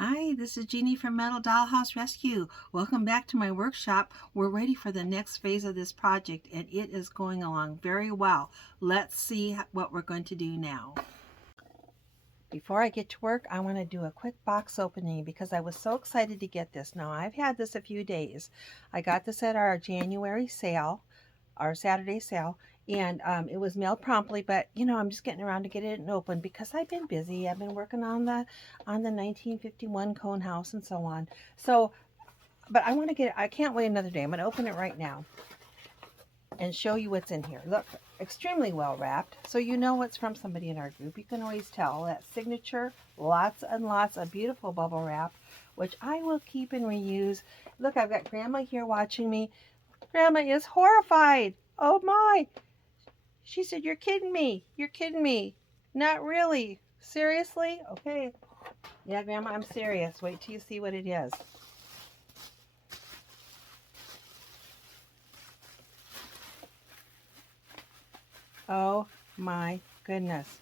Hi, this is Jeannie from Metal Dollhouse Rescue. Welcome back to my workshop. We're ready for the next phase of this project and it is going along very well. Let's see what we're going to do now. Before I get to work, I want to do a quick box opening because I was so excited to get this. Now, I've had this a few days. I got this at our January sale, our Saturday sale, and it was mailed promptly, but I'm just getting around to get it open because I've been busy. I've been working on the 1951 cone house and so on. So, but I want to get it. I can't wait another day. I'm going to open it right now and show you what's in here. Look, extremely well wrapped, so you know it's from somebody in our group. You can always tell. That signature, lots and lots of beautiful bubble wrap, which I will keep and reuse. Look, I've got Grandma here watching me. Grandma is horrified. Oh my! She said, "You're kidding me. You're kidding me." Not really. Seriously? Okay. Yeah, Grandma, I'm serious. Wait till you see what it is. Oh my goodness.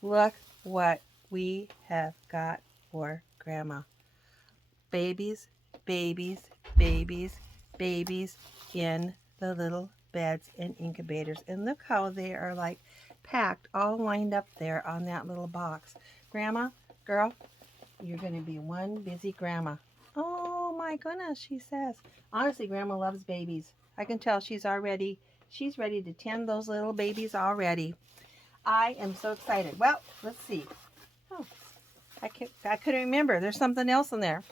Look what we have got for Grandma. Babies, babies, babies, babies in the little beds and incubators. And look how they are like packed, all lined up there on that little box. Grandma, girl, you're going to be one busy grandma. Oh my goodness, she says. Honestly, Grandma loves babies. I can tell she's ready to tend those little babies already. I am so excited. Well, let's see. Oh, I couldn't remember. There's something else in there.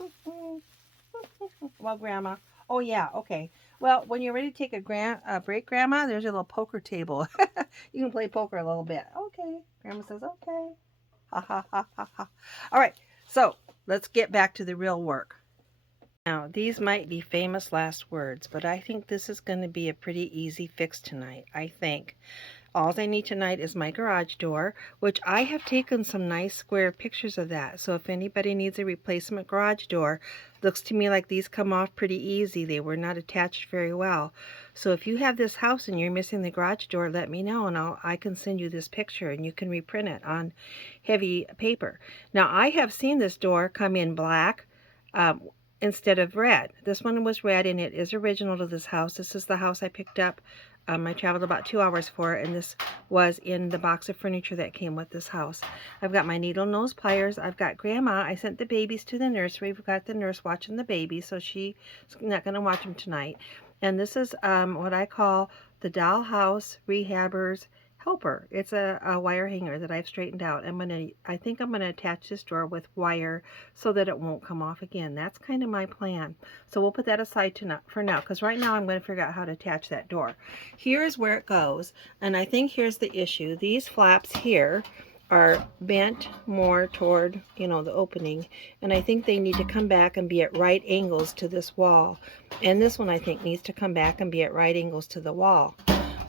Well, Grandma. Oh, yeah. Okay. Well, when you're ready to take a break, Grandma, there's a little poker table. You can play poker a little bit. Okay. Grandma says, okay. Ha, ha, ha, ha, ha. All right. So let's get back to the real work. Now, these might be famous last words, but I think this is going to be a pretty easy fix tonight, I think. All I need tonight is my garage door, which I have taken some nice square pictures of that. So if anybody needs a replacement garage door, looks to me like these come off pretty easy. They were not attached very well. So if you have this house and you're missing the garage door, let me know and I can send you this picture and you can reprint it on heavy paper. Now I have seen this door come in black instead of red. This one was red and it is original to this house. This is the house I picked up. I traveled about 2 hours for it, and this was in the box of furniture that came with this house. I've got my needle nose pliers. I've got Grandma. I sent the babies to the nursery. We've got the nurse watching the babies, so she's not going to watch them tonight. And this is what I call the Dollhouse Rehabber's Helper. It's a wire hanger that I've straightened out. I think I'm going to attach this door with wire so that it won't come off again. That's kind of my plan. So we'll put that aside for now, because right now I'm going to figure out how to attach that door. Here's where it goes, and I think here's the issue. These flaps here are bent more toward, the opening, and I think they need to come back and be at right angles to this wall. And this one I think needs to come back and be at right angles to the wall.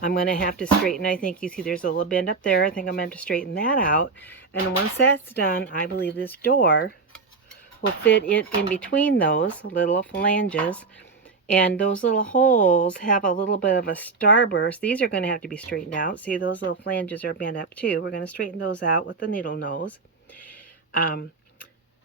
I'm going to have to straighten, I think you see there's a little bend up there. I think I'm going to straighten that out. And once that's done, I believe this door will fit in between those little flanges. And those little holes have a little bit of a starburst. These are going to have to be straightened out. See, those little flanges are bent up too. We're going to straighten those out with the needle nose.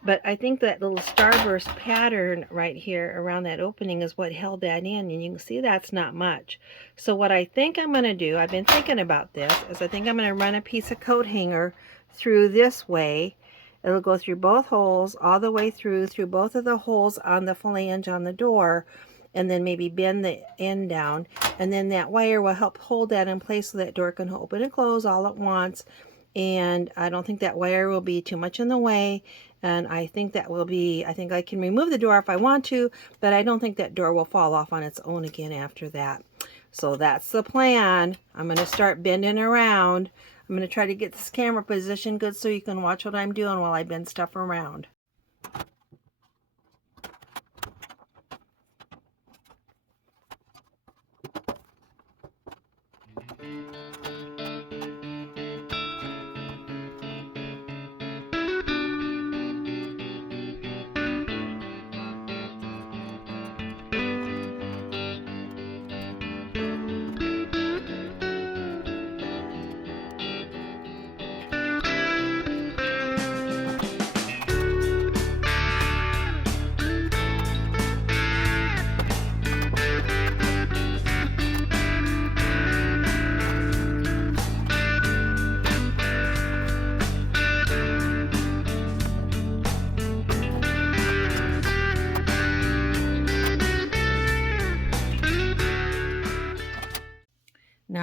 But I think that little starburst pattern right here around that opening is what held that in. And you can see that's not much. So what I think I'm going to do, I've been thinking about this, is I think I'm going to run a piece of coat hanger through this way. It'll go through both holes, all the way through both of the holes on the flange on the door, and then maybe bend the end down. And then that wire will help hold that in place so that door can open and close all at once. And I don't think that wire will be too much in the way. And I think I can remove the door if I want to, but I don't think that door will fall off on its own again after that. So that's the plan. I'm going to start bending around. I'm going to try to get this camera position good so you can watch what I'm doing while I bend stuff around.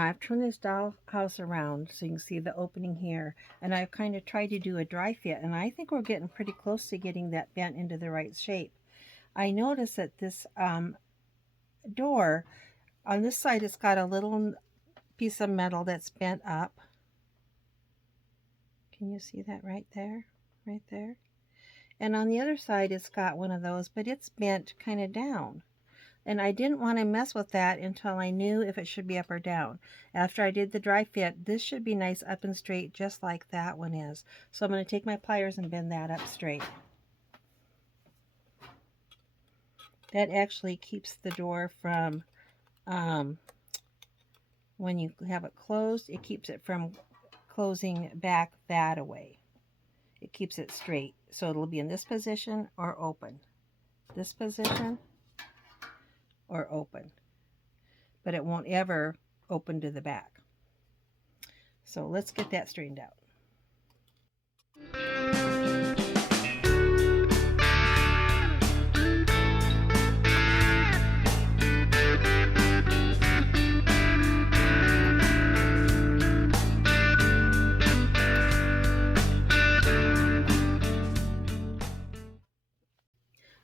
Now I've turned this dollhouse around so you can see the opening here, and I've kind of tried to do a dry fit, and I think we're getting pretty close to getting that bent into the right shape. I noticed that this door on this side, it's got a little piece of metal that's bent up. Can you see that right there? Right there. And on the other side, it's got one of those, but it's bent kind of down. And I didn't want to mess with that until I knew if it should be up or down. After I did the dry fit, this should be nice up and straight, just like that one is. So I'm going to take my pliers and bend that up straight. That actually keeps the door from, when you have it closed, it keeps it from closing back that away. It keeps it straight. So it'll be in this position or open. This position or open. But it won't ever open to the back. So let's get that straightened out.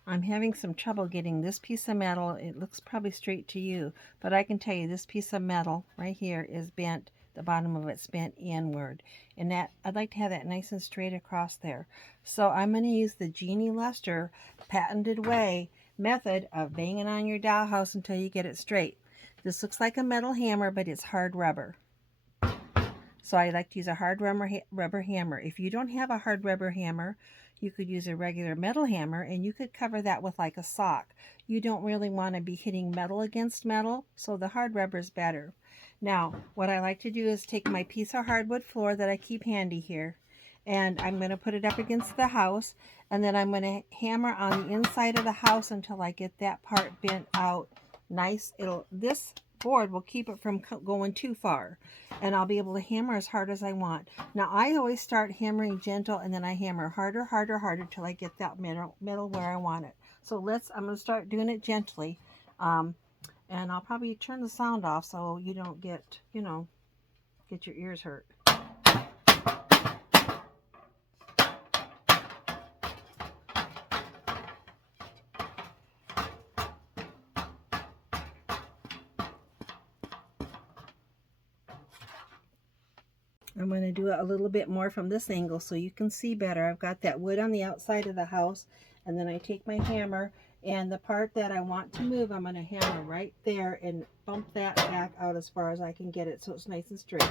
I'm having some trouble getting this piece of metal. It looks probably straight to you, but I can tell you this piece of metal right here is bent. The bottom of it's bent inward, and that I'd like to have that nice and straight across there. So I'm going to use the Jeannie Lester patented way method of banging on your dollhouse until you get it straight. This looks like a metal hammer, but it's hard rubber. So I like to use a hard rubber hammer. If you don't have a hard rubber hammer, you could use a regular metal hammer, and you could cover that with like a sock. You don't really want to be hitting metal against metal, so the hard rubber is better. Now, what I like to do is take my piece of hardwood floor that I keep handy here, and I'm going to put it up against the house, and then I'm going to hammer on the inside of the house until I get that part bent out nice. This board will keep it from going too far, and I'll be able to hammer as hard as I want. Now I always start hammering gentle, and then I hammer harder till I get that middle where I want it. So I'm going to start doing it gently, and I'll probably turn the sound off so you don't get your ears hurt. I'm going to do it a little bit more from this angle so you can see better. I've got that wood on the outside of the house, and then I take my hammer, and the part that I want to move, I'm going to hammer right there and bump that back out as far as I can get it so it's nice and straight.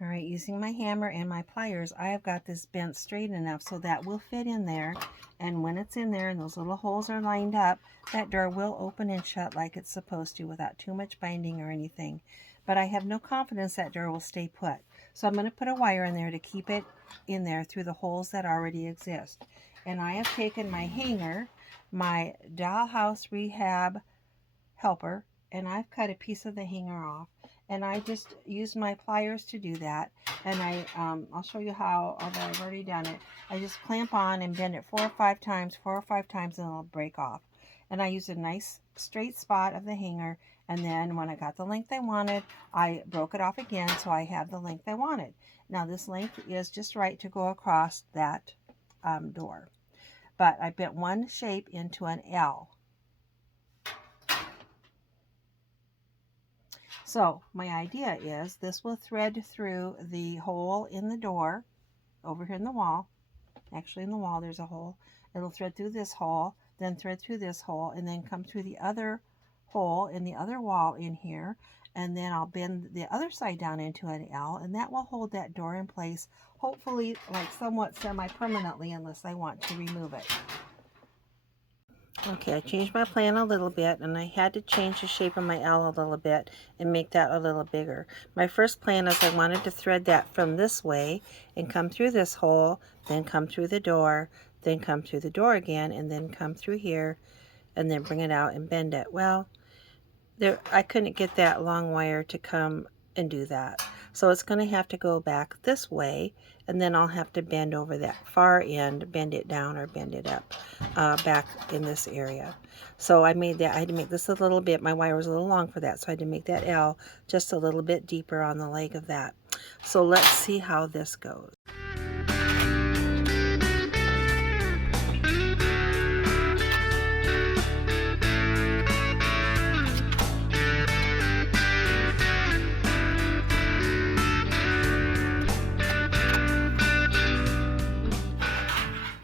All right, using my hammer and my pliers, I have got this bent straight enough so that will fit in there. And when it's in there and those little holes are lined up, that door will open and shut like it's supposed to without too much binding or anything. But I have no confidence that door will stay put. So I'm going to put a wire in there to keep it in there through the holes that already exist. And I have taken my hanger, my Dollhouse Rehab helper, and I've cut a piece of the hanger off. And I just used my pliers to do that. And I'll show you how, although I've already done it. I just clamp on and bend it 4 or 5 times, and it'll break off. And I use a nice straight spot of the hanger. And then when I got the length I wanted, I broke it off again so I have the length I wanted. Now this length is just right to go across that door. But I bent one shape into an L. So my idea is this will thread through the hole in the door over here in the wall. Actually in the wall there's a hole. It'll thread through this hole, then thread through this hole, and then come through the other hole in the other wall in here. And then I'll bend the other side down into an L, and that will hold that door in place, hopefully like somewhat semi-permanently, unless I want to remove it. Okay, I changed my plan a little bit, and I had to change the shape of my L a little bit and make that a little bigger. My first plan is I wanted to thread that from this way and come through this hole, then come through the door, then come through the door again, and then come through here, and then bring it out and bend it. Well, I couldn't get that long wire to come and do that. So it's going to have to go back this way, and then I'll have to bend over that far end, bend it down or bend it up back in this area. So I made that, I had to make this a little bit, my wire was a little long for that, so I had to make that L just a little bit deeper on the leg of that. So let's see how this goes.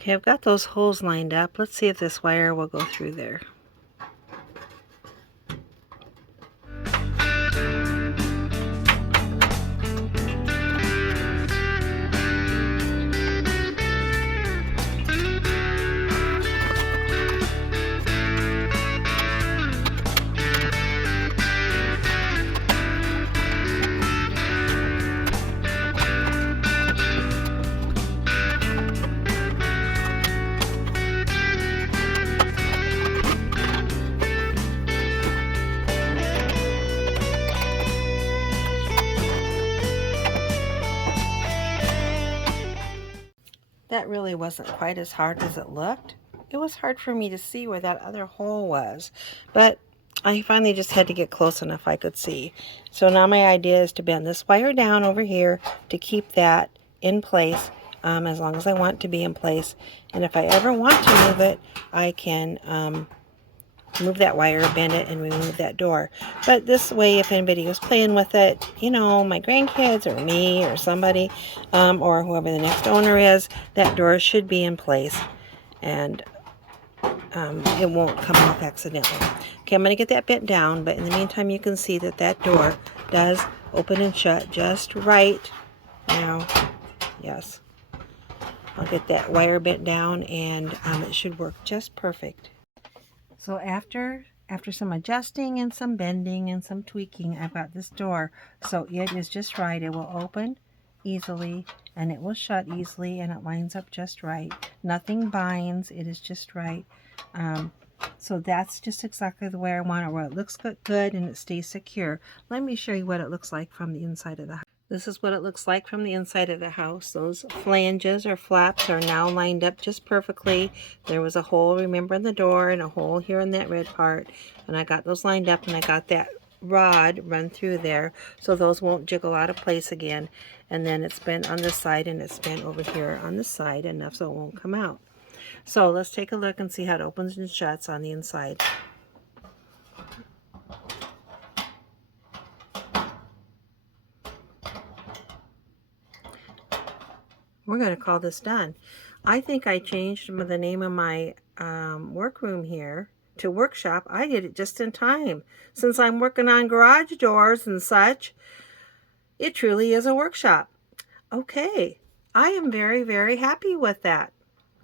Okay, I've got those holes lined up. Let's see if this wire will go through there. That really wasn't quite as hard as it looked. It was hard for me to see where that other hole was, but I finally just had to get close enough I could see. So now my idea is to bend this wire down over here to keep that in place as long as I want it to be in place. And if I ever want to move it, I can move that wire, bend it, and remove that door. But this way, if anybody was playing with it, you know, my grandkids or me or somebody, or whoever the next owner is, that door should be in place, and it won't come off accidentally. Okay, I'm going to get that bent down, but in the meantime, you can see that that door does open and shut just right now. Yes. I'll get that wire bent down, and it should work just perfect. So after some adjusting and some bending and some tweaking, I've got this door. So it is just right. It will open easily and it will shut easily, and it lines up just right. Nothing binds. It is just right. So that's just exactly the way I want it, where it looks good and it stays secure. Let me show you what it looks like from the inside of the house. This is what it looks like from the inside of the house. Those flanges or flaps are now lined up just perfectly. There was a hole, remember, in the door and a hole here in that red part. And I got those lined up, and I got that rod run through there so those won't jiggle out of place again. And then it's bent on this side, and it's bent over here on this side enough so it won't come out. So let's take a look and see how it opens and shuts on the inside. We're going to call this done. I think I changed the name of my workroom here to workshop. I did it just in time. Since I'm working on garage doors and such, it truly is a workshop. Okay, I am very, very happy with that.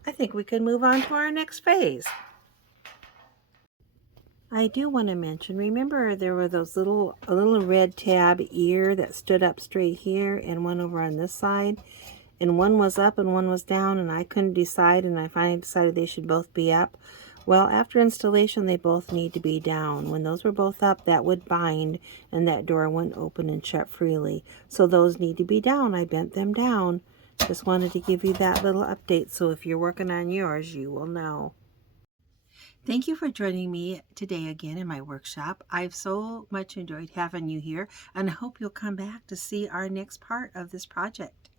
I think we can move on to our next phase. I do want to mention, remember there were those a little red tab ear that stood up straight here and one over on this side? And one was up and one was down, and I couldn't decide, and I finally decided they should both be up. Well, after installation, they both need to be down. When those were both up, that would bind, and that door wouldn't open and shut freely. So those need to be down. I bent them down. Just wanted to give you that little update, so if you're working on yours, you will know. Thank you for joining me today again in my workshop. I've so much enjoyed having you here, and I hope you'll come back to see our next part of this project.